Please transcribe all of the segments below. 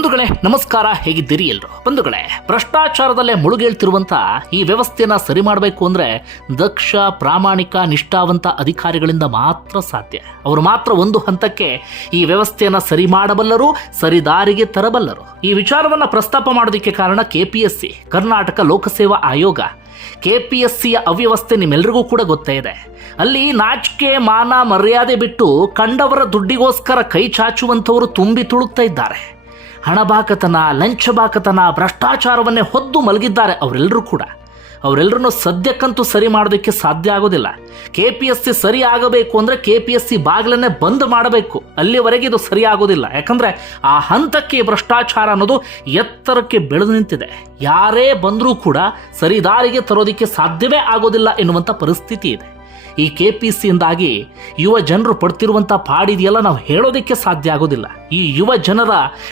ಬಂಧುಗಳೇ, ನಮಸ್ಕಾರ, ಹೇಗಿದ್ದೀರಿ ಎಲ್ರು? ಬಂಧುಗಳೇ, ಭ್ರಷ್ಟಾಚಾರದಲ್ಲೇ ಮುಳುಗೇಳ್ತಿರುವಂತ ಈ ವ್ಯವಸ್ಥೆಯನ್ನ ಸರಿ ಮಾಡಬೇಕು ಅಂದ್ರೆ ದಕ್ಷ, ಪ್ರಾಮಾಣಿಕ, ನಿಷ್ಠಾವಂತ ಅಧಿಕಾರಿಗಳಿಂದ ಮಾತ್ರ ಸಾಧ್ಯ. ಅವರು ಮಾತ್ರ ಒಂದು ಹಂತಕ್ಕೆ ಈ ವ್ಯವಸ್ಥೆಯನ್ನ ಸರಿ ಮಾಡಬಲ್ಲರು ಸರಿದಾರಿಗೆ ತರಬಲ್ಲರು. ಈ ವಿಚಾರವನ್ನ ಪ್ರಸ್ತಾಪ ಮಾಡೋದಕ್ಕೆ ಕಾರಣ ಕೆಪಿಎಸ್ಸಿ, ಕರ್ನಾಟಕ ಲೋಕಸೇವಾ ಆಯೋಗ. ಕೆಪಿಎಸ್ಸಿಯ ಅವ್ಯವಸ್ಥೆ ನಿಮ್ಮೆಲ್ರಿಗೂ ಕೂಡ ಗೊತ್ತೇ ಇದೆ. ಅಲ್ಲಿ ನಾಚಿಕೆ, ಮಾನ, ಮರ್ಯಾದೆ ಬಿಟ್ಟು ಕಂಡವರ ದುಡ್ಡಿಗೋಸ್ಕರ ಕೈ ಚಾಚುವಂಥವರು ತುಂಬಿ ತುಳುಕ್ತಾ ಇದ್ದಾರೆ. ಹಣಬಾಕತನ, ಲಂಚಬಾಕತನ, ಭ್ರಷ್ಟಾಚಾರವನ್ನೇ ಹೊದ್ದು ಮಲಗಿದ್ದಾರೆ ಅವರೆಲ್ಲರೂ ಕೂಡ. ಅವರೆಲ್ಲರನ್ನು ಸದ್ಯಕ್ಕಂತೂ ಸರಿ ಮಾಡೋದಕ್ಕೆ ಸಾಧ್ಯ ಆಗೋದಿಲ್ಲ. ಕೆ ಪಿ ಎಸ್ ಸಿ ಸರಿ ಆಗಬೇಕು ಅಂದರೆ ಕೆ ಪಿ ಎಸ್ ಸಿ ಬಾಗಿಲನ್ನೇ ಬಂದ್ ಮಾಡಬೇಕು. ಅಲ್ಲಿವರೆಗೆ ಇದು ಸರಿ ಆಗೋದಿಲ್ಲ. ಯಾಕಂದರೆ ಆ ಹಂತಕ್ಕೆ ಭ್ರಷ್ಟಾಚಾರ ಅನ್ನೋದು ಎತ್ತರಕ್ಕೆ ಬೆಳೆದು ನಿಂತಿದೆ. ಯಾರೇ ಬಂದರೂ ಕೂಡ ಸರಿದಾರಿಗೆ ತರೋದಕ್ಕೆ ಸಾಧ್ಯವೇ ಆಗೋದಿಲ್ಲ ಎನ್ನುವಂಥ ಪರಿಸ್ಥಿತಿ ಇದೆ. ಈ ಕೆ ಪಿ ಸಿಯಿಂದಾಗಿ ಯುವ ಜನರು ಪಡ್ತಿರುವಂಥ ಪಾಡಿದೆಯಲ್ಲ ನಾವು ಹೇಳೋದಕ್ಕೆ ಸಾಧ್ಯ ಆಗೋದಿಲ್ಲ. ಈ ಯುವ ಜನರ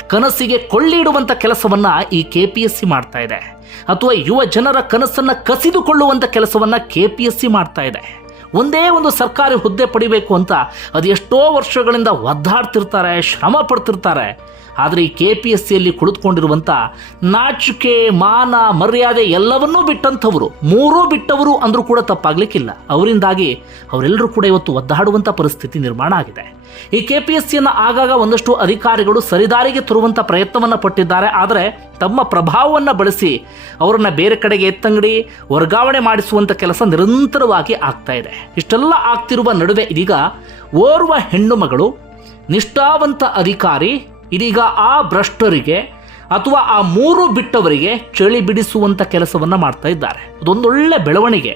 ಕನಸಿಗೆ ಕೊಳ್ಳಿಡುವಂಥ ಕೆಲಸವನ್ನ ಈ ಕೆ ಪಿ ಎಸ್ ಸಿ ಮಾಡ್ತಾ ಇದೆ. ಅಥವಾ ಯುವ ಜನರ ಕನಸನ್ನ ಕಸಿದುಕೊಳ್ಳುವಂಥ ಕೆಲಸವನ್ನ ಕೆ ಪಿ ಎಸ್ ಸಿ ಮಾಡ್ತಾ ಇದೆ. ಒಂದೇ ಒಂದು ಸರ್ಕಾರಿ ಹುದ್ದೆ ಪಡಿಬೇಕು ಅಂತ ಅದು ಎಷ್ಟೋ ವರ್ಷಗಳಿಂದ ಒದ್ದಾಡ್ತಿರ್ತಾರೆ, ಶ್ರಮ ಪಡ್ತಿರ್ತಾರೆ. ಆದರೆ ಈ ಕೆ ಪಿ ಎಸ್ ಸಿಯಲ್ಲಿ ಕುಳಿತುಕೊಂಡಿರುವಂಥ ನಾಚಿಕೆ, ಮಾನ, ಮರ್ಯಾದೆ ಎಲ್ಲವನ್ನೂ ಬಿಟ್ಟಂಥವರು. ಮೂರೂ ಬಿಟ್ಟವರು ಅಂದರೂ ಕೂಡ ತಪ್ಪಾಗಲಿಕ್ಕಿಲ್ಲ. ಅವರಿಂದಾಗಿ ಅವರೆಲ್ಲರೂ ಕೂಡ ಇವತ್ತು ಒದ್ದಾಡುವಂಥ ಪರಿಸ್ಥಿತಿ ನಿರ್ಮಾಣ ಆಗಿದೆ. ಈ ಕೆ ಪಿ ಎಸ್ ಸಿಯನ್ನು ಆಗಾಗ ಒಂದಷ್ಟು ಅಧಿಕಾರಿಗಳು ಸರಿದಾರಿಗೆ ತರುವಂಥ ಪ್ರಯತ್ನವನ್ನು ಪಟ್ಟಿದ್ದಾರೆ. ಆದರೆ ತಮ್ಮ ಪ್ರಭಾವವನ್ನು ಬಳಸಿ ಅವರನ್ನು ಬೇರೆ ಕಡೆಗೆ ಎತ್ತಂಗಡಿ, ವರ್ಗಾವಣೆ ಮಾಡಿಸುವಂಥ ಕೆಲಸ ನಿರಂತರವಾಗಿ ಆಗ್ತಾ ಇದೆ. ಇಷ್ಟೆಲ್ಲ ಆಗ್ತಿರುವ ನಡುವೆ ಇದೀಗ ಓರ್ವ ಹೆಣ್ಣು ಮಗಳು ನಿಷ್ಠಾವಂತ ಅಧಿಕಾರಿ ಇದೀಗ ಆ ಭ್ರಷ್ಟರಿಗೆ ಅಥವಾ ಆ ಮೂರು ಬಿಟ್ಟವರಿಗೆ ಚಳಿ ಬಿಡಿಸುವಂಥ ಕೆಲಸವನ್ನು ಮಾಡ್ತಾ ಇದ್ದಾರೆ. ಅದೊಂದೊಳ್ಳೆ ಬೆಳವಣಿಗೆ.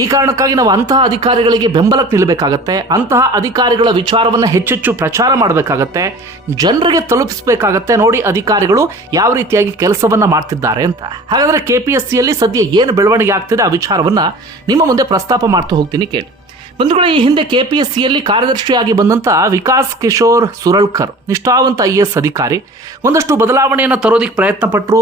ಈ ಕಾರಣಕ್ಕಾಗಿ ನಾವು ಅಂತಹ ಅಧಿಕಾರಿಗಳಿಗೆ ಬೆಂಬಲಕ್ಕೆ ನಿಲ್ಲಬೇಕಾಗತ್ತೆ ಅಂತಹ ಅಧಿಕಾರಿಗಳ ವಿಚಾರವನ್ನು ಹೆಚ್ಚೆಚ್ಚು ಪ್ರಚಾರ ಮಾಡಬೇಕಾಗತ್ತೆ, ಜನರಿಗೆ ತಲುಪಿಸಬೇಕಾಗತ್ತೆ ನೋಡಿ ಅಧಿಕಾರಿಗಳು ಯಾವ ರೀತಿಯಾಗಿ ಕೆಲಸವನ್ನು ಮಾಡ್ತಿದ್ದಾರೆ ಅಂತ. ಹಾಗಾದರೆ ಕೆ ಪಿ ಎಸ್ ಸಿಯಲ್ಲಿ ಸದ್ಯ ಏನು ಬೆಳವಣಿಗೆ ಆಗ್ತಿದೆ ಆ ವಿಚಾರವನ್ನು ನಿಮ್ಮ ಮುಂದೆ ಪ್ರಸ್ತಾಪ ಮಾಡ್ತಾ ಹೋಗ್ತೀನಿ ಕೇಳಿ. ಬಂಧುಗಳೇ ಈ ಹಿಂದೆ ಕೆಪಿಎಸ್ಸಿಯಲ್ಲಿ ಕಾರ್ಯದರ್ಶಿಯಾಗಿ ಬಂದಂತ ವಿಕಾಸ್ ಕಿಶೋರ್ ಸುರಳ್ಕರ್, ನಿಷ್ಠಾವಂತ ಐ ಎಸ್ ಅಧಿಕಾರಿ, ಒಂದಷ್ಟು ಬದಲಾವಣೆಯನ್ನು ತರೋದಿಕ್ಕೆ ಪ್ರಯತ್ನ ಪಟ್ಟರು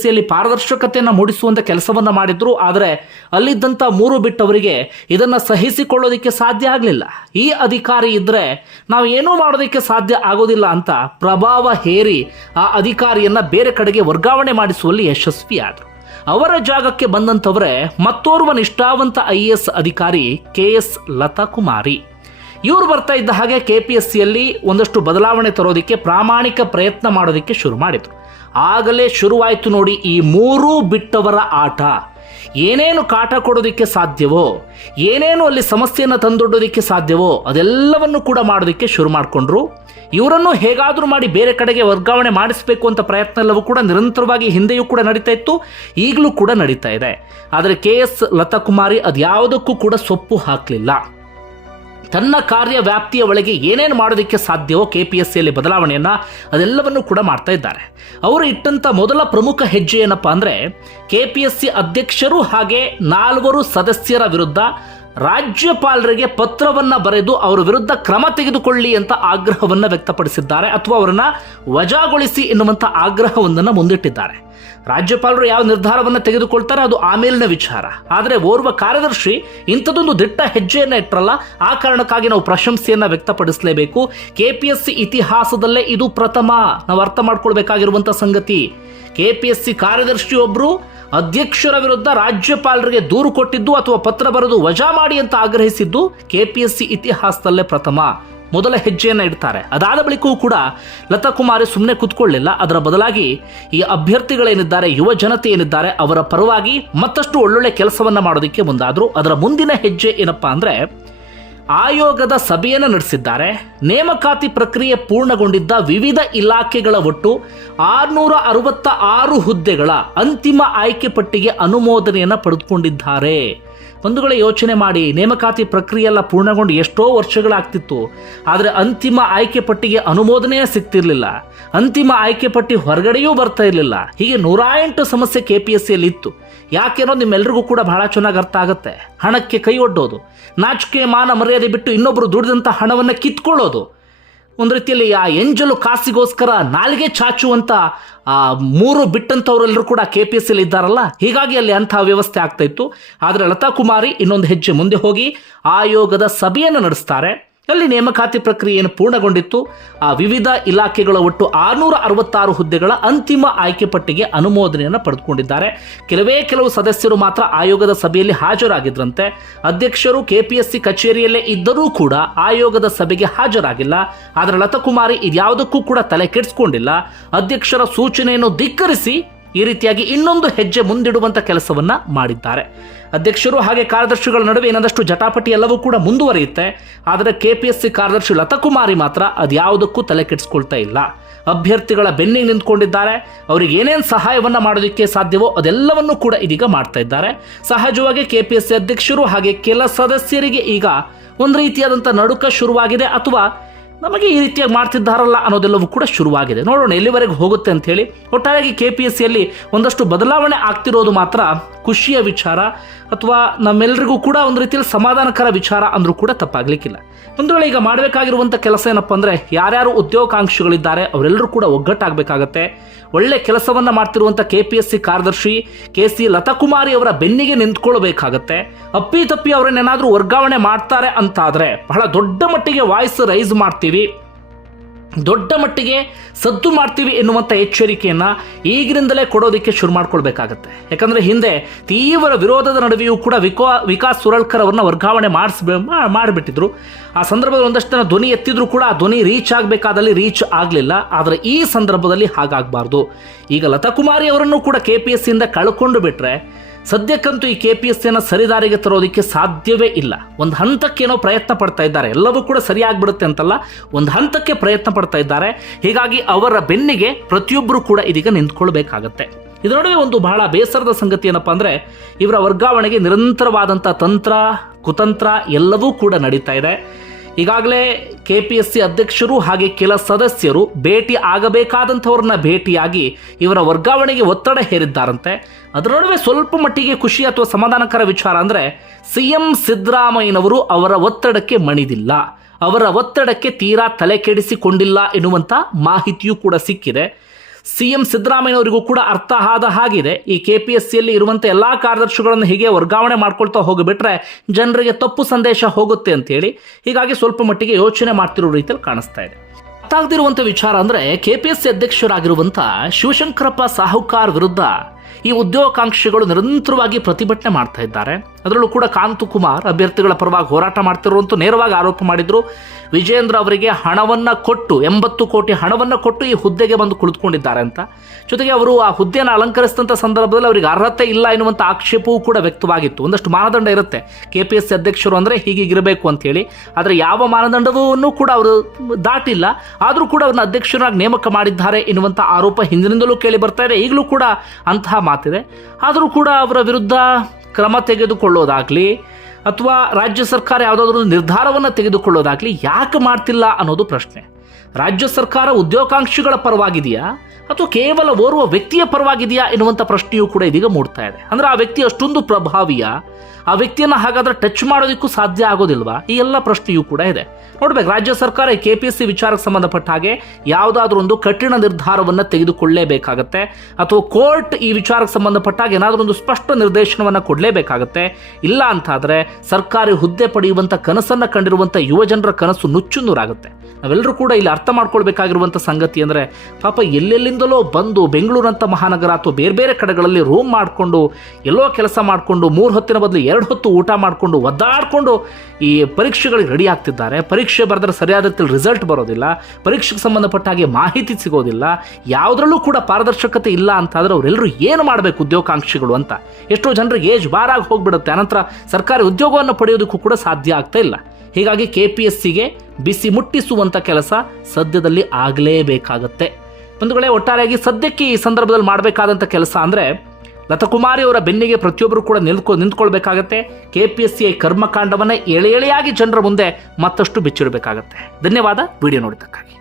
ಸಿಯಲ್ಲಿ ಪಾರದರ್ಶಕತೆಯನ್ನು ಮೂಡಿಸುವಂಥ ಕೆಲಸವನ್ನು ಮಾಡಿದ್ರು, ಆದರೆ ಅಲ್ಲಿದ್ದಂಥ ಮೂರು ಬಿಟ್ಟವರಿಗೆ ಇದನ್ನು ಸಹಿಸಿಕೊಳ್ಳೋದಕ್ಕೆ ಸಾಧ್ಯ ಆಗಲಿಲ್ಲ. ಈ ಅಧಿಕಾರಿ ಇದ್ದರೆ ನಾವು ಏನೂ ಮಾಡೋದಕ್ಕೆ ಸಾಧ್ಯ ಆಗೋದಿಲ್ಲ ಅಂತ ಪ್ರಭಾವ ಹೇರಿ ಆ ಅಧಿಕಾರಿಯನ್ನು ಬೇರೆ ಕಡೆಗೆ ವರ್ಗಾವಣೆ ಮಾಡಿಸುವಲ್ಲಿ ಯಶಸ್ವಿಯಾದರು. ಅವರ ಜಾಗಕ್ಕೆ ಬಂದಂಥವರೇ ಮತ್ತೋರ್ವ ನಿಷ್ಠಾವಂತ ಐ ಎಸ್ ಅಧಿಕಾರಿ ಕೆ ಎಸ್ ಲತಾ ಕುಮಾರಿ ಇವರು ಬರ್ತಾ ಇದ್ದ ಹಾಗೆ ಕೆ ಪಿ ಎಸ್ ಸಿಯಲ್ಲಿ ಒಂದಷ್ಟು ಬದಲಾವಣೆ ತರೋದಕ್ಕೆ ಪ್ರಾಮಾಣಿಕ ಪ್ರಯತ್ನ ಮಾಡೋದಕ್ಕೆ ಶುರು ಮಾಡಿದರು. ಆಗಲೇ ಶುರುವಾಯಿತು ನೋಡಿ ಈ ಮೂರೂ ಬಿಟ್ಟವರ ಆಟ. ಏನೇನು ಕಾಟ ಕೊಡೋದಕ್ಕೆ ಸಾಧ್ಯವೋ, ಏನೇನು ಅಲ್ಲಿ ಸಮಸ್ಯೆಯನ್ನು ತಂದೊಡ್ಡೋದಕ್ಕೆ ಸಾಧ್ಯವೋ ಅದೆಲ್ಲವನ್ನು ಕೂಡ ಮಾಡೋದಕ್ಕೆ ಶುರು ಮಾಡಿಕೊಂಡ್ರು ಇವರನ್ನು ಹೇಗಾದರೂ ಮಾಡಿ ಬೇರೆ ಕಡೆಗೆ ವರ್ಗಾವಣೆ ಮಾಡಿಸಬೇಕು ಅಂತ ಪ್ರಯತ್ನ ಎಲ್ಲವೂ ಕೂಡ ನಿರಂತರವಾಗಿ ಹಿಂದೆಯೂ ಕೂಡ ನಡೀತಾ ಇತ್ತು, ಈಗಲೂ ಕೂಡ ನಡೀತಾ ಇದೆ. ಆದರೆ ಕೆ ಎಸ್ ಲತಾ ಕುಮಾರಿ ಅದ್ಯಾವುದಕ್ಕೂ ಕೂಡ ಸೊಪ್ಪು ಹಾಕಲಿಲ್ಲ. ತನ್ನ ಕಾರ್ಯ ವ್ಯಾಪ್ತಿಯ ಒಳಗೆ ಏನೇನು ಮಾಡೋದಕ್ಕೆ ಸಾಧ್ಯವೋ ಕೆ ಪಿ ಎಸ್ ಸಿಯಲ್ಲಿ ಬದಲಾವಣೆಯನ್ನು ಅದೆಲ್ಲವನ್ನು ಕೂಡ ಮಾಡ್ತಾ ಇದ್ದಾರೆ. ಅವರು ಇಟ್ಟಂಥ ಮೊದಲ ಪ್ರಮುಖ ಹೆಜ್ಜೆ ಏನಪ್ಪ ಅಂದರೆ ಕೆ ಪಿ ಎಸ್ ಸಿ ಅಧ್ಯಕ್ಷರು ಹಾಗೆ ನಾಲ್ವರು ಸದಸ್ಯರ ವಿರುದ್ಧ ರಾಜ್ಯಪಾಲರಿಗೆ ಪತ್ರವನ್ನ ಬರೆದು ಅವರ ವಿರುದ್ಧ ಕ್ರಮ ತೆಗೆದುಕೊಳ್ಳಿ ಅಂತ ಆಗ್ರಹವನ್ನ ವ್ಯಕ್ತಪಡಿಸಿದ್ದಾರೆ ಅಥವಾ ಅವರನ್ನು ವಜಾಗೊಳಿಸಿ ಎನ್ನುವಂಥ ಆಗ್ರಹವೊಂದನ್ನು ಮುಂದಿಟ್ಟಿದ್ದಾರೆ. ರಾಜ್ಯಪಾಲರು ಯಾವ ನಿರ್ಧಾರವನ್ನ ತೆಗೆದುಕೊಳ್ತಾರೆ ಅದು ಆಮೇಲಿನ ವಿಚಾರ. ಆದರೆ ಓರ್ವ ಕಾರ್ಯದರ್ಶಿ ಇಂಥದೊಂದು ದಿಟ್ಟ ಹೆಜ್ಜೆಯನ್ನ ಇಟ್ಟರಲ್ಲ ಆ ಕಾರಣಕ್ಕಾಗಿ ನಾವು ಪ್ರಶಂಸೆಯನ್ನ ವ್ಯಕ್ತಪಡಿಸಲೇಬೇಕು. ಸಿ ಇತಿಹಾಸದಲ್ಲೇ ಇದು ಪ್ರಥಮ. ನಾವು ಅರ್ಥ ಮಾಡ್ಕೊಳ್ಬೇಕಾಗಿರುವಂಥ ಸಂಗತಿ. ಕೆ ಪಿ ಎಸ್ ಸಿ ಕಾರ್ಯದರ್ಶಿಯೊಬ್ಬರು ಅಧ್ಯಕ್ಷರ ವಿರುದ್ಧ ರಾಜ್ಯಪಾಲರಿಗೆ ದೂರು ಕೊಟ್ಟಿದ್ದು ಅಥವಾ ಪತ್ರ ಬರೆದು ವಜಾ ಮಾಡಿ ಅಂತ ಆಗ್ರಹಿಸಿದ್ದು ಕೆಪಿಎಸ್ಸಿ ಇತಿಹಾಸದಲ್ಲೇ ಪ್ರಥಮ. ಮೊದಲ ಹೆಜ್ಜೆಯನ್ನು ಇಡ್ತಾರೆ. ಅದಾದ ಬಳಿಕವೂ ಕೂಡ ಲತಾ ಕುಮಾರಿ ಸುಮ್ಮನೆ ಕೂತ್ಕೊಳ್ಳಿಲ್ಲ. ಅದರ ಬದಲಾಗಿ ಈ ಅಭ್ಯರ್ಥಿಗಳೇನಿದ್ದಾರೆ, ಯುವ ಜನತೆ ಏನಿದ್ದಾರೆ ಅವರ ಪರವಾಗಿ ಮತ್ತಷ್ಟು ಒಳ್ಳೊಳ್ಳೆ ಕೆಲಸವನ್ನ ಮಾಡೋದಕ್ಕೆ ಮುಂದಾದ್ರು. ಅದರ ಮುಂದಿನ ಹೆಜ್ಜೆ ಏನಪ್ಪಾ ಅಂದ್ರೆ ಆಯೋಗದ ಸಭೆಯನ್ನು ನಡೆಸಿದ್ದಾರೆ. ನೇಮಕಾತಿ ಪ್ರಕ್ರಿಯೆ ಪೂರ್ಣಗೊಂಡಿದ್ದ ವಿವಿಧ ಇಲಾಖೆಗಳ ಒಟ್ಟು ಆರುನೂರ ಅರವತ್ತ ಆರು ಹುದ್ದೆಗಳ ಅಂತಿಮ ಆಯ್ಕೆ ಪಟ್ಟಿಗೆ ಅನುಮೋದನೆಯನ್ನು ಪಡೆದುಕೊಂಡಿದ್ದಾರೆ. ಬಂಧುಗಳ ಯೋಚನೆ ಮಾಡಿ ನೇಮಕಾತಿ ಪ್ರಕ್ರಿಯೆ ಎಲ್ಲ ಪೂರ್ಣಗೊಂಡು ಎಷ್ಟೋ ವರ್ಷಗಳಾಗ್ತಿತ್ತು, ಆದರೆ ಅಂತಿಮ ಆಯ್ಕೆ ಪಟ್ಟಿಗೆ ಅನುಮೋದನೆ ಸಿಗ್ತಿರ್ಲಿಲ್ಲ. ಅಂತಿಮ ಆಯ್ಕೆ ಪಟ್ಟಿ ಹೊರಗಡೆಯೂ ಬರ್ತಾ ಇರಲಿಲ್ಲ. ಹೀಗೆ ನೂರ ಎಂಟು ಸಮಸ್ಯೆ ಕೆ ಪಿ ಎಸ್ ಸಿಯಲ್ಲಿ ಇತ್ತು. ಯಾಕೆನೋ ನಿಮ್ಮೆಲ್ಲರಿಗೂ ಕೂಡ ಬಹಳ ಚೆನ್ನಾಗಿ ಅರ್ಥ ಆಗುತ್ತೆ. ಹಣಕ್ಕೆ ಕೈ ಒಡ್ಡೋದು. ನಾಚಿಕೆ, ಮಾನ ಮರ್ಯಾದೆ ಬಿಟ್ಟು ಇನ್ನೊಬ್ಬರು ದುಡಿದಂಥ ಹಣವನ್ನು ಕಿತ್ಕೊಳ್ಳೋದು. ಒಂದು ರೀತಿಯಲ್ಲಿ ಆ ಎಂಜಲು ಕಾಸಿಗೋಸ್ಕರ ನಾಲಿಗೆ ಚಾಚುವಂತ, ಆ, ಮೂರು ಬಿಟ್ಟಂಥವರೆಲ್ಲರೂ ಕೂಡ ಕೆ ಪಿ ಎಸ್ ಇದ್ದಾರಲ್ಲ? ಹೀಗಾಗಿ ಅಲ್ಲಿ ಅಂತಹ ವ್ಯವಸ್ಥೆ ಆಗ್ತಾ ಇತ್ತು. ಆದರೆ ಲತಾ ಕುಮಾರಿ ಇನ್ನೊಂದು ಹೆಜ್ಜೆ ಮುಂದೆ ಹೋಗಿ ಆಯೋಗದ ಸಭೆಯನ್ನು ನಡೆಸ್ತಾರೆ. ಅಲ್ಲಿ ನೇಮಕಾತಿ ಪ್ರಕ್ರಿಯೆಯನ್ನು ಪೂರ್ಣಗೊಂಡಿತ್ತು. ಆ ವಿವಿಧ ಇಲಾಖೆಗಳ ಒಟ್ಟು ಆರುನೂರ ಅರವತ್ತಾರು ಹುದ್ದೆಗಳ ಅಂತಿಮ ಆಯ್ಕೆ ಪಟ್ಟಿಗೆ ಅನುಮೋದನೆಯನ್ನು ಪಡೆದುಕೊಂಡಿದ್ದಾರೆ. ಕೆಲವೇ ಕೆಲವು ಸದಸ್ಯರು ಮಾತ್ರ ಆಯೋಗದ ಸಭೆಯಲ್ಲಿ ಹಾಜರಾಗಿದ್ರಂತೆ. ಅಧ್ಯಕ್ಷರು ಕೆಪಿಎಸ್ಸಿ ಕಚೇರಿಯಲ್ಲೇ ಇದ್ದರೂ ಕೂಡ ಆಯೋಗದ ಸಭೆಗೆ ಹಾಜರಾಗಿಲ್ಲ. ಆದರೆ ಲತಕುಮಾರಿ ಇದ್ಯಾವುದಕ್ಕೂ ಕೂಡ ತಲೆ ಕೆಡಿಸ್ಕೊಂಡಿಲ್ಲ. ಅಧ್ಯಕ್ಷರ ಸೂಚನೆಯನ್ನು ಧಿಕ್ಕರಿಸಿ ಈ ರೀತಿಯಾಗಿ ಇನ್ನೊಂದು ಹೆಜ್ಜೆ ಮುಂದಿಡುವಂತ ಕೆಲಸವನ್ನ ಮಾಡಿದ್ದಾರೆ. ಅಧ್ಯಕ್ಷರು ಹಾಗೆ ಕಾರ್ಯದರ್ಶಿಗಳ ನಡುವೆ ಇನ್ನೊಂದಷ್ಟು ಜಟಾಪಟಿ ಎಲ್ಲವೂ ಕೂಡ ಮುಂದುವರಿಯುತ್ತೆ. ಆದರೆ ಕೆಪಿಎಸ್ಸಿ ಕಾರ್ಯದರ್ಶಿ ಲತಕುಮಾರಿ ಮಾತ್ರ ಅದ್ಯಾವುದಕ್ಕೂ ತಲೆ ಕೆಡಿಸ್ಕೊಳ್ತಾ ಇಲ್ಲ. ಅಭ್ಯರ್ಥಿಗಳ ಬೆನ್ನಿಗೆ ನಿಂತ್ಕೊಂಡಿದ್ದಾರೆ. ಅವರಿಗೆ ಏನೇನು ಸಹಾಯವನ್ನ ಮಾಡೋದಕ್ಕೆ ಸಾಧ್ಯವೋ ಅದೆಲ್ಲವನ್ನೂ ಕೂಡ ಇದೀಗ ಮಾಡ್ತಾ ಇದ್ದಾರೆ. ಸಹಜವಾಗಿ ಕೆಪಿಎಸ್ಸಿ ಅಧ್ಯಕ್ಷರು ಹಾಗೆ ಕೆಲ ಸದಸ್ಯರಿಗೆ ಈಗ ಒಂದು ರೀತಿಯಾದಂಥ ನಡುಕ ಶುರುವಾಗಿದೆ ಅಥವಾ ನಮಗೆ ಈ ರೀತಿಯಾಗಿ ಮಾಡ್ತಿದ್ದಾರಲ್ಲ ಅನ್ನೋದೆಲ್ಲವೂ ಕೂಡ ಶುರುವಾಗಿದೆ. ನೋಡೋಣ ಎಲ್ಲಿವರೆಗೆ ಹೋಗುತ್ತೆ ಅಂತ ಹೇಳಿ ಒಟ್ಟಾರೆಯಾಗಿ ಕೆ ಪಿ ಎಸ್ ಸಿಯಲ್ಲಿ ಒಂದಷ್ಟು ಬದಲಾವಣೆ ಆಗ್ತಿರೋದು ಮಾತ್ರ ಖುಷಿಯ ವಿಚಾರ ಅಥವಾ ನಮ್ಮೆಲ್ಲರಿಗೂ ಕೂಡ ಒಂದು ರೀತಿಯಲ್ಲಿ ಸಮಾಧಾನಕರ ವಿಚಾರ ಅಂದರೂ ಕೂಡ ತಪ್ಪಾಗಲಿಕ್ಕಿಲ್ಲ. ಒಂದು ವೇಳೆ ಈಗ ಮಾಡಬೇಕಾಗಿರುವಂಥ ಕೆಲಸ ಏನಪ್ಪ ಅಂದರೆ ಯಾರ್ಯಾರು ಉದ್ಯೋಗಾಂಕ್ಷಿಗಳಿದ್ದಾರೆ ಅವರೆಲ್ಲರೂ ಕೂಡ ಒಗ್ಗಟ್ಟಾಗಬೇಕಾಗತ್ತೆ. ಒಳ್ಳೆ ಕೆಲಸವನ್ನು ಮಾಡ್ತಿರುವಂಥ ಕೆ ಪಿ ಎಸ್ ಸಿ ಕಾರ್ಯದರ್ಶಿ ಕೆ ಸಿ ಲತಾಕುಮಾರಿ ಅವರ ಬೆನ್ನಿಗೆ ನಿಂತ್ಕೊಳ್ಬೇಕಾಗತ್ತೆ. ಅಪ್ಪಿ ತಪ್ಪಿ ಅವರನ್ನೇನಾದರೂ ವರ್ಗಾವಣೆ ಮಾಡ್ತಾರೆ ಅಂತಾದರೆ ಬಹಳ ದೊಡ್ಡ ಮಟ್ಟಿಗೆ ವಾಯ್ಸ್ ರೈಸ್ ಮಾಡ್ತೀವಿ. ದೊಡ್ಡ ಮಟ್ಟಿಗೆ ಸದ್ದು ಮಾಡ್ತೀವಿ ಎನ್ನುವಂಥ ಎಚ್ಚರಿಕೆಯನ್ನು ಈಗಿನಿಂದಲೇ ಕೊಡೋದಕ್ಕೆ ಶುರು ಮಾಡ್ಕೊಳ್ಬೇಕಾಗತ್ತೆ. ಯಾಕಂದರೆ ಹಿಂದೆ ತೀವ್ರ ವಿರೋಧದ ನಡುವೆಯೂ ಕೂಡ ವಿಕಾ, ವಿಕಾಸ್ ಸುರಳ್ಕರ್ ಅವ್ರನ್ನ ವರ್ಗಾವಣೆ ಮಾಡಿಸ್ಬೇ ಮಾಡಿಬಿಟ್ಟಿದ್ರು. ಆ ಸಂದರ್ಭದಲ್ಲಿ ಒಂದಷ್ಟು ಜನ ಧ್ವನಿ ಎತ್ತಿದ್ರು ಕೂಡ ಆ ಧ್ವನಿ ರೀಚ್ ಆಗಬೇಕಾದಲ್ಲಿ ರೀಚ್ ಆಗಲಿಲ್ಲ. ಆದರೆ ಈ ಸಂದರ್ಭದಲ್ಲಿ ಹಾಗಾಗಬಾರ್ದು. ಈಗ ಲತಾಕುಮಾರಿ ಅವರನ್ನು ಕೂಡ ಕೆ ಪಿ ಎಸ್ ಸಿಯಿಂದ ಕಳ್ಕೊಂಡು ಬಿಟ್ರೆ ಸದ್ಯಕ್ಕಂತೂ ಈ ಕೆ ಪಿ ಎಸ್ ಸಿಯನ್ನು ಸರಿದಾರಿಗೆ ತರೋದಕ್ಕೆ ಸಾಧ್ಯವೇ ಇಲ್ಲ. ಒಂದು ಹಂತಕ್ಕೇನೋ ಪ್ರಯತ್ನ ಪಡ್ತಾ ಇದ್ದಾರೆ. ಎಲ್ಲವೂ ಕೂಡ ಸರಿಯಾಗ್ಬಿಡುತ್ತೆ ಅಂತಲ್ಲ, ಒಂದು ಹಂತಕ್ಕೆ ಪ್ರಯತ್ನ ಪಡ್ತಾ ಇದ್ದಾರೆ. ಹೀಗಾಗಿ ಅವರ ಬೆನ್ನಿಗೆ ಪ್ರತಿಯೊಬ್ಬರು ಕೂಡ ಇದೀಗ ನಿಂತ್ಕೊಳ್ಬೇಕಾಗತ್ತೆ. ಇದರ ನಡುವೆ ಒಂದು ಬಹಳ ಬೇಸರದ ಸಂಗತಿ ಏನಪ್ಪ ಅಂದರೆ, ಇವರ ವರ್ಗಾವಣೆಗೆ ನಿರಂತರವಾದಂಥ ತಂತ್ರ, ಕುತಂತ್ರ ಎಲ್ಲವೂ ಕೂಡ ನಡೀತಾ ಇದೆ. ಈಗಾಗಲೇ ಕೆ ಪಿ ಎಸ್ ಸಿ ಅಧ್ಯಕ್ಷರು ಹಾಗೆ ಕೆಲ ಸದಸ್ಯರು ಭೇಟಿ ಆಗಬೇಕಾದಂಥವ್ರನ್ನ ಭೇಟಿಯಾಗಿ ಇವರ ವರ್ಗಾವಣೆಗೆ ಒತ್ತಡ ಹೇರಿದ್ದಾರಂತೆ. ಅದರ ನಡುವೆ ಸ್ವಲ್ಪ ಮಟ್ಟಿಗೆ ಖುಷಿ ಅಥವಾ ಸಮಾಧಾನಕರ ವಿಚಾರ ಅಂದರೆ ಸಿ ಎಂ ಸಿದ್ದರಾಮಯ್ಯನವರು ಅವರ ಒತ್ತಡಕ್ಕೆ ಮಣಿದಿಲ್ಲ. ಅವರ ಒತ್ತಡಕ್ಕೆ ತೀರಾ ತಲೆ ಕೆಡಿಸಿಕೊಂಡಿಲ್ಲ ಎನ್ನುವಂಥ ಮಾಹಿತಿಯೂ ಕೂಡ ಸಿಕ್ಕಿದೆ. ಸಿ ಎಂ ಸಿದ್ದರಾಮಯ್ಯನವರಿಗೂ ಕೂಡ ಅರ್ಥ ಆದ ಹಾಗಿದೆ. ಈ ಕೆ ಪಿ ಎಸ್ ಸಿಯಲ್ಲಿ ಇರುವಂಥ ಎಲ್ಲ ಕಾರ್ಯದರ್ಶಿಗಳನ್ನು ಹೀಗೆ ವರ್ಗಾವಣೆ ಮಾಡ್ಕೊಳ್ತಾ ಹೋಗಿಬಿಟ್ರೆ ಜನರಿಗೆ ತಪ್ಪು ಸಂದೇಶ ಹೋಗುತ್ತೆ ಅಂತೇಳಿ ಹೀಗಾಗಿ ಸ್ವಲ್ಪ ಮಟ್ಟಿಗೆ ಯೋಚನೆ ಮಾಡ್ತಿರೋ ರೀತಿಯಲ್ಲಿ ಕಾಣಿಸ್ತಾ ಇದೆ. ಗೊತ್ತಾಗದಿರುವಂಥ ವಿಚಾರ ಅಂದರೆ ಕೆ ಪಿ ಎಸ್ ಸಿ ಅಧ್ಯಕ್ಷರಾಗಿರುವಂಥ ಶಿವಶಂಕರಪ್ಪ ಸಾಹುಕಾರ್ ವಿರುದ್ಧ ಈ ಉದ್ಯೋಗಾಕಾಂಕ್ಷಿಗಳು ನಿರಂತರವಾಗಿ ಪ್ರತಿಭಟನೆ ಮಾಡ್ತಾ ಇದ್ದಾರೆ. ಅದರಲ್ಲೂ ಕೂಡ ಕಾಂತು ಕುಮಾರ್ ಅಭ್ಯರ್ಥಿಗಳ ಪರವಾಗಿ ಹೋರಾಟ ಮಾಡ್ತಿರುವಂತೂ ನೇರವಾಗಿ ಆರೋಪ ಮಾಡಿದ್ರು. ವಿಜೇಂದ್ರ ಅವರಿಗೆ ಹಣವನ್ನ ಕೊಟ್ಟು, ಎಂಬತ್ತು ಕೋಟಿ ಹಣವನ್ನ ಕೊಟ್ಟು ಈ ಹುದ್ದೆಗೆ ಬಂದು ಕುಳಿತುಕೊಂಡಿದ್ದಾರೆ ಅಂತ. ಜೊತೆಗೆ ಅವರು ಆ ಹುದ್ದೆಯನ್ನು ಅಲಂಕರಿಸಿದಂಥ ಸಂದರ್ಭದಲ್ಲಿ ಅವರಿಗೆ ಅರ್ಹತೆ ಇಲ್ಲ ಎನ್ನುವಂಥ ಆಕ್ಷೇಪವೂ ಕೂಡ ವ್ಯಕ್ತವಾಗಿತ್ತು. ಒಂದಷ್ಟು ಮಾನದಂಡ ಇರುತ್ತೆ. ಕೆ ಪಿ ಎಸ್ ಸಿ ಅಧ್ಯಕ್ಷರು ಅಂದರೆ ಹೀಗಿರಬೇಕು ಅಂತೇಳಿ ಆದರೆ ಯಾವ ಮಾನದಂಡವನ್ನು ಕೂಡ ಅವರು ದಾಟಿಲ್ಲ. ಆದರೂ ಕೂಡ ಅವ್ರನ್ನ ಅಧ್ಯಕ್ಷರಾಗಿ ನೇಮಕ ಮಾಡಿದ್ದಾರೆ ಎನ್ನುವಂಥ ಆರೋಪ ಹಿಂದಿನಿಂದಲೂ ಕೇಳಿ ಬರ್ತಾ ಇದೆ. ಈಗಲೂ ಕೂಡ ಅಂತಹ ಮಾತಿದೆ. ಆದರೂ ಕೂಡ ಅವರ ವಿರುದ್ಧ ಕ್ರಮ ತೆಗೆದುಕೊಳ್ಳೋದಾಗಲಿ, ಅಥವಾ ರಾಜ್ಯ ಸರ್ಕಾರ ಯಾವುದಾದ್ರೂ ನಿರ್ಧಾರವನ್ನು ತೆಗೆದುಕೊಳ್ಳೋದಾಗಲಿ ಯಾಕೆ ಮಾಡ್ತಿಲ್ಲ ಅನ್ನೋದು ಪ್ರಶ್ನೆ. ರಾಜ್ಯ ಸರ್ಕಾರ ಉದ್ಯೋಗಾಂಕ್ಷಿಗಳ ಪರವಾಗಿದೆಯಾ? ಅಥವಾ ಕೇವಲ ಓರ್ವ ವ್ಯಕ್ತಿಯ ಪರವಾಗಿದೆಯಾ? ಎನ್ನುವಂಥ ಪ್ರಶ್ನೆಯೂ ಕೂಡ ಇದೀಗ ಮೂಡ್ತಾ ಇದೆ. ಅಂದ್ರೆ ಆ ವ್ಯಕ್ತಿ ಅಷ್ಟೊಂದು ಪ್ರಭಾವಿಯ? ಆ ವ್ಯಕ್ತಿಯನ್ನು ಹಾಗಾದರೆ ಟಚ್ ಮಾಡೋದಕ್ಕೂ ಸಾಧ್ಯ ಆಗೋದಿಲ್ವಾ? ಈ ಎಲ್ಲ ಪ್ರಶ್ನೆಯೂ ಕೂಡ ಇದೆ. ನೋಡ್ಬೇಕು, ರಾಜ್ಯ ಸರ್ಕಾರ ಕೆ ಪಿ ಎಸ್ ಸಿ ವಿಚಾರಕ್ಕೆ ಸಂಬಂಧಪಟ್ಟ ಹಾಗೆ ಯಾವುದಾದ್ರೂ ಒಂದು ಕಠಿಣ ನಿರ್ಧಾರವನ್ನು ತೆಗೆದುಕೊಳ್ಳಲೇಬೇಕಾಗತ್ತೆ ಅಥವಾ ಕೋರ್ಟ್ ಈ ವಿಚಾರಕ್ಕೆ ಸಂಬಂಧಪಟ್ಟ ಹಾಗೆ ಏನಾದರೂ ಒಂದು ಸ್ಪಷ್ಟ ನಿರ್ದೇಶನವನ್ನು ಕೊಡಲೇಬೇಕಾಗತ್ತೆ. ಇಲ್ಲ ಅಂತಾದರೆ ಸರ್ಕಾರಿ ಹುದ್ದೆ ಪಡೆಯುವಂಥ ಕನಸನ್ನು ಕಂಡಿರುವಂಥ ಯುವಜನರ ಕನಸು ನುಚ್ಚು ನೂರಾಗುತ್ತೆ ನಾವೆಲ್ಲರೂ ಕೂಡ ಇಲ್ಲಿ ಅರ್ಥ ಮಾಡ್ಕೊಳ್ಬೇಕಾಗಿರುವಂಥ ಸಂಗತಿ ಅಂದರೆ ಪಾಪ ಎಲ್ಲೆಲ್ಲಿಂದಲೋ ಬಂದು ಬೆಂಗಳೂರಂಥ ಮಹಾನಗರ ಅಥವಾ ಬೇರೆ ಬೇರೆ ಕಡೆಗಳಲ್ಲಿ ರೂಮ್ ಮಾಡಿಕೊಂಡು, ಎಲ್ಲೋ ಕೆಲಸ ಮಾಡಿಕೊಂಡು, ಮೂರು ಹೊತ್ತಿನ ಬದಲು ಎರಡು ಹೊತ್ತು ಊಟ ಮಾಡಿಕೊಂಡು, ಒದ್ದಾಡಿಕೊಂಡು ಈ ಪರೀಕ್ಷೆಗಳಿಗೆ ರೆಡಿ ಆಗ್ತಿದ್ದಾರೆ. ಪರೀಕ್ಷೆ ಬರೆದ್ರೆ ಸರಿಯಾದ ರೀತಿಯಲ್ಲಿ ರಿಸಲ್ಟ್ ಬರೋದಿಲ್ಲ. ಪರೀಕ್ಷೆಗೆ ಸಂಬಂಧಪಟ್ಟ ಹಾಗೆ ಮಾಹಿತಿ ಸಿಗೋದಿಲ್ಲ. ಯಾವುದರಲ್ಲೂ ಕೂಡ ಪಾರದರ್ಶಕತೆ ಇಲ್ಲ ಅಂತಾದರೆ ಅವರೆಲ್ಲರೂ ಏನು ಮಾಡಬೇಕು ಉದ್ಯೋಗಾಂಕ್ಷಿಗಳು ಅಂತ? ಎಷ್ಟೋ ಜನರಿಗೆ ಏಜ್ ಬಾರಾಗಿ ಹೋಗ್ಬಿಡುತ್ತೆ. ಅನಂತರ ಸರ್ಕಾರಿ ಉದ್ಯೋಗವನ್ನು ಪಡೆಯೋದಕ್ಕೂ ಕೂಡ ಸಾಧ್ಯ ಆಗ್ತಾ ಇಲ್ಲ. ಹೀಗಾಗಿ ಕೆ ಪಿ ಎಸ್ ಸಿಗೆ ಬಿಸಿ ಮುಟ್ಟಿಸುವಂಥ ಕೆಲಸ ಸದ್ಯದಲ್ಲಿ ಆಗಲೇಬೇಕಾಗತ್ತೆ. ಬಂಧುಗಳೇ, ಒಟ್ಟಾರೆಯಾಗಿ ಸದ್ಯಕ್ಕೆ ಈ ಸಂದರ್ಭದಲ್ಲಿ ಮಾಡಬೇಕಾದಂಥ ಕೆಲಸ ಅಂದರೆ ಲತಕುಮಾರಿ ಅವರ ಬೆನ್ನಿಗೆ ಪ್ರತಿಯೊಬ್ಬರು ಕೂಡ ನಿಲ್ಕೊ, ನಿಂತ್ಕೊಳ್ಬೇಕಾಗತ್ತೆ. ಕೆ ಪಿ ಎಸ್ ಸಿ ಕರ್ಮಕಾಂಡವನ್ನು ಎಳೆ ಎಳೆಯಾಗಿ ಜನರ ಮುಂದೆ ಮತ್ತಷ್ಟು ಬಿಚ್ಚಿಡಬೇಕಾಗತ್ತೆ. ಧನ್ಯವಾದ, ವಿಡಿಯೋ ನೋಡಿದ್ದಕ್ಕಾಗಿ.